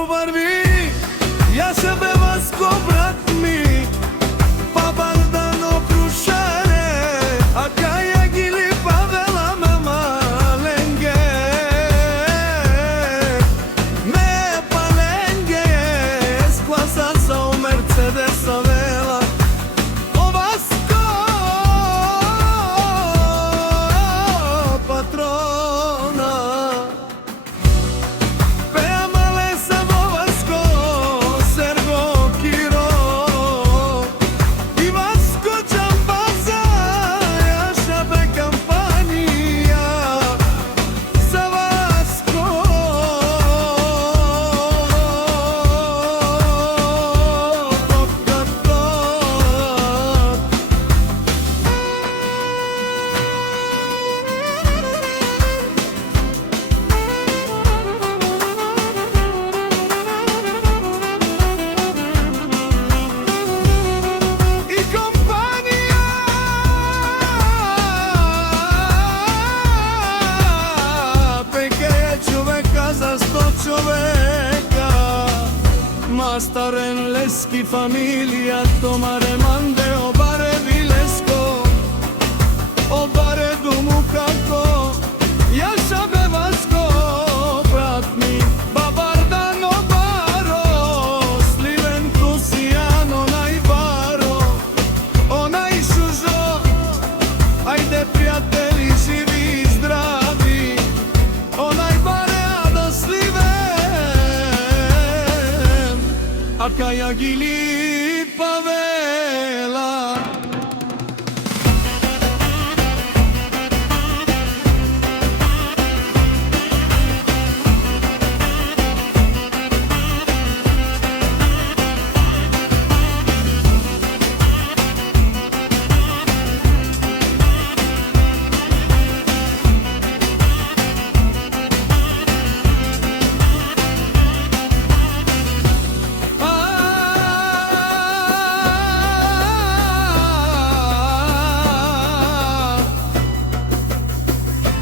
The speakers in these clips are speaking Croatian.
Vasco barvi, ja se be Vasco brat mi, pa Bardano Krušane, a Kaja Gili Pavela me malenge, me palenge, sklasa sa u Mercedesa vela. O Vasco, patrona, Pea male samo Vasco, Sergo Kiro i Vasco Čambaza, jaša be kampanija za Vasco. I kompanija Pekeje čoveka za 100 čoveka, Mastaren Leski familija, Tomare Mande, Obare Vilesko, Obare Dumu kako, jaša be Vasco brat mi, Babardano Baro, Sliven Kusijan, onaj Baro, onaj Šužo, ajde prijatelji živi i zdravi, onaj Bare Ado Sliven, a Kaja Gili Pavela.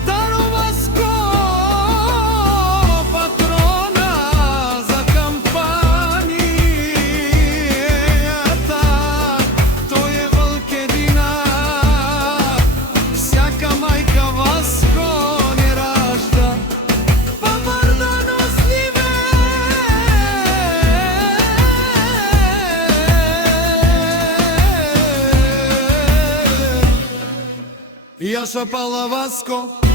Taro Vasco, patrona za kampanijata, to je Valkedina, всяка majka Vasco ne ražda, pa Bardano Sliven, jaša pala Vasco.